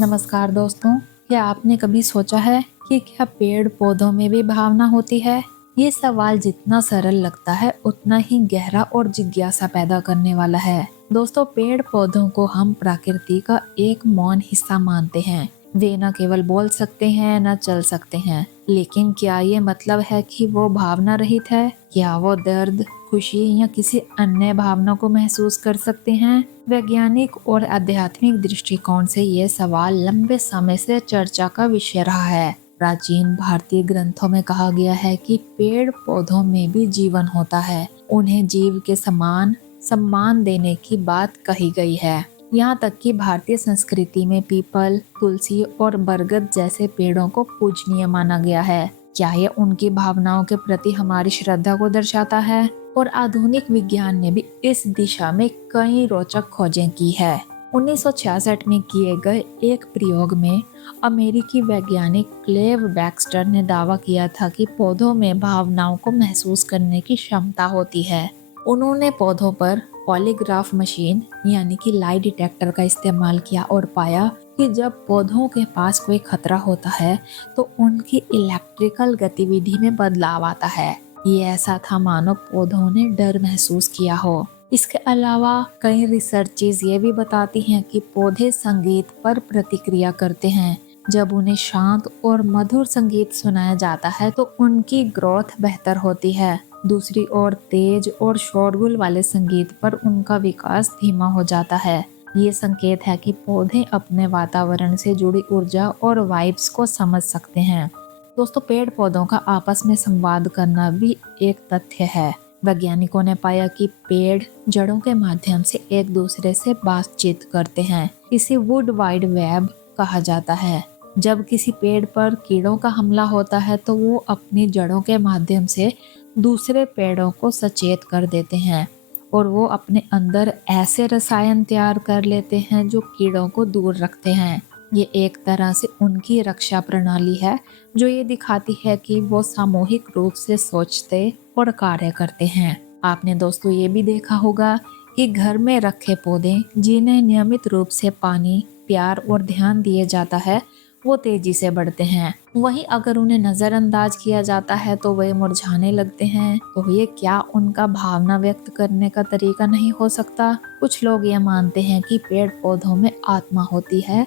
नमस्कार दोस्तों। क्या आपने कभी सोचा है कि क्या पेड़ पौधों में भी भावना होती है? ये सवाल जितना सरल लगता है उतना ही गहरा और जिज्ञासा पैदा करने वाला है। दोस्तों, पेड़ पौधों को हम प्रकृति का एक मौन हिस्सा मानते हैं। वे न केवल बोल सकते हैं न चल सकते हैं, लेकिन क्या ये मतलब है कि वो भावना रहित है? क्या वो दर्द, खुशी या किसी अन्य भावना को महसूस कर सकते हैं? वैज्ञानिक और आध्यात्मिक दृष्टिकोण से ये सवाल लंबे समय से चर्चा का विषय रहा है। प्राचीन भारतीय ग्रंथों में कहा गया है कि पेड़ पौधों में भी जीवन होता है। उन्हें जीव के समान सम्मान देने की बात कही गई है। यहाँ तक कि भारतीय संस्कृति में पीपल, तुलसी और बरगद जैसे पेड़ों को पूजनीय माना गया है। क्या ये उनकी भावनाओं के प्रति हमारी श्रद्धा को दर्शाता है? और आधुनिक विज्ञान ने भी इस दिशा में कई रोचक खोजें की है। 1966 में किए गए एक प्रयोग में अमेरिकी वैज्ञानिक क्लेव बैक्स्टर ने दावा किया था कि पौधों में भावनाओं को महसूस करने की क्षमता होती है। उन्होंने पौधों पर पॉलीग्राफ मशीन यानी कि लाई डिटेक्टर का इस्तेमाल किया और पाया कि जब पौधों के पास कोई खतरा होता है तो उनकी इलेक्ट्रिकल गतिविधि में बदलाव आता है। ये ऐसा था मानो पौधों ने डर महसूस किया हो। इसके अलावा कई रिसर्चेज ये भी बताती हैं कि पौधे संगीत पर प्रतिक्रिया करते हैं। जब उन्हें शांत और मधुर संगीत सुनाया जाता है तो उनकी ग्रोथ बेहतर होती है। दूसरी ओर तेज और शोरगुल वाले संगीत पर उनका विकास धीमा हो जाता है। ये संकेत है कि पौधे अपने वातावरण से जुड़ी ऊर्जा और वाइब्स को समझ सकते हैं। दोस्तों, पेड़ पौधों का आपस में संवाद करना भी एक तथ्य है। वैज्ञानिकों ने पाया कि पेड़ जड़ों के माध्यम से एक दूसरे से बातचीत करते हैं। इसे वुड वाइड वेब कहा जाता है। जब किसी पेड़ पर कीड़ों का हमला होता है तो वो अपनी जड़ों के माध्यम से दूसरे पेड़ों को सचेत कर देते हैं और वो अपने अंदर ऐसे रसायन तैयार कर लेते हैं जो कीड़ों को दूर रखते हैं। ये एक तरह से उनकी रक्षा प्रणाली है जो ये दिखाती है कि वो सामूहिक रूप से सोचते और कार्य करते हैं। आपने दोस्तों ये भी देखा होगा कि घर में रखे पौधे जिन्हें नियमित रूप से पानी, प्यार और ध्यान दिए जाता है वो तेजी से बढ़ते हैं। वहीं अगर उन्हें नजरअंदाज किया जाता है तो वे मुरझाने लगते हैं। तो ये क्या उनका भावना व्यक्त करने का तरीका नहीं हो सकता? कुछ लोग ये मानते हैं कि पेड़ पौधों में आत्मा होती है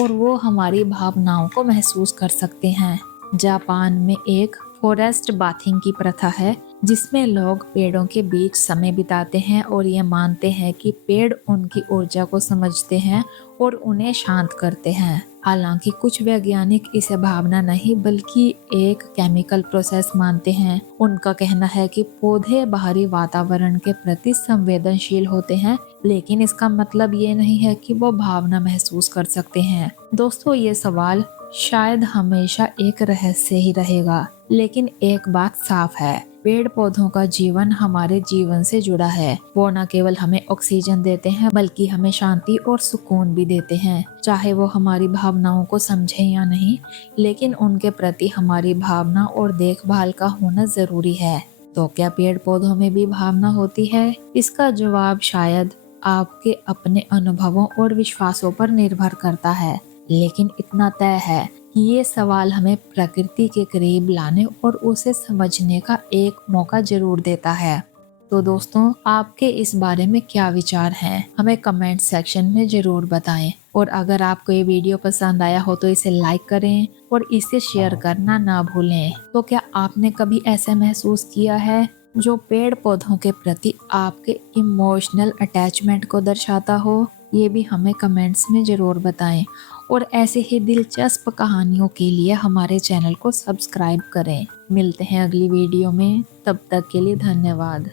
और वो हमारी भावनाओं को महसूस कर सकते हैं। जापान में एक फॉरेस्ट बाथिंग की प्रथा है जिसमें लोग पेड़ों के बीच समय बिताते हैं और ये मानते हैं कि पेड़ उनकी ऊर्जा को समझते हैं और उन्हें शांत करते हैं। हालांकि कुछ वैज्ञानिक इसे भावना नहीं बल्कि एक केमिकल प्रोसेस मानते हैं। उनका कहना है कि पौधे बाहरी वातावरण के प्रति संवेदनशील होते हैं, लेकिन इसका मतलब ये नहीं है कि वो भावना महसूस कर सकते हैं। दोस्तों, ये सवाल शायद हमेशा एक रहस्य ही रहेगा, लेकिन एक बात साफ है, पेड़ पौधों का जीवन हमारे जीवन से जुड़ा है। वो न केवल हमें ऑक्सीजन देते हैं बल्कि हमें शांति और सुकून भी देते हैं। चाहे वो हमारी भावनाओं को समझे या नहीं, लेकिन उनके प्रति हमारी भावना और देखभाल का होना जरूरी है। तो क्या पेड़ पौधों में भी भावना होती है? इसका जवाब शायद आपके अपने अनुभवों और विश्वासों पर निर्भर करता है, लेकिन इतना तय है कि ये सवाल हमें प्रकृति के करीब लाने और उसे समझने का एक मौका जरूर देता है। तो दोस्तों, आपके इस बारे में क्या विचार हैं? हमें कमेंट सेक्शन में जरूर बताएं। और अगर आपको ये वीडियो पसंद आया हो तो इसे लाइक करें और इसे शेयर करना ना भूलें। तो क्या आपने कभी ऐसा महसूस किया है जो पेड़ पौधों के प्रति आपके इमोशनल अटैचमेंट को दर्शाता हो? ये भी हमें कमेंट्स में जरूर बताएं। और ऐसे ही दिलचस्प कहानियों के लिए हमारे चैनल को सब्सक्राइब करें। मिलते हैं अगली वीडियो में, तब तक के लिए धन्यवाद।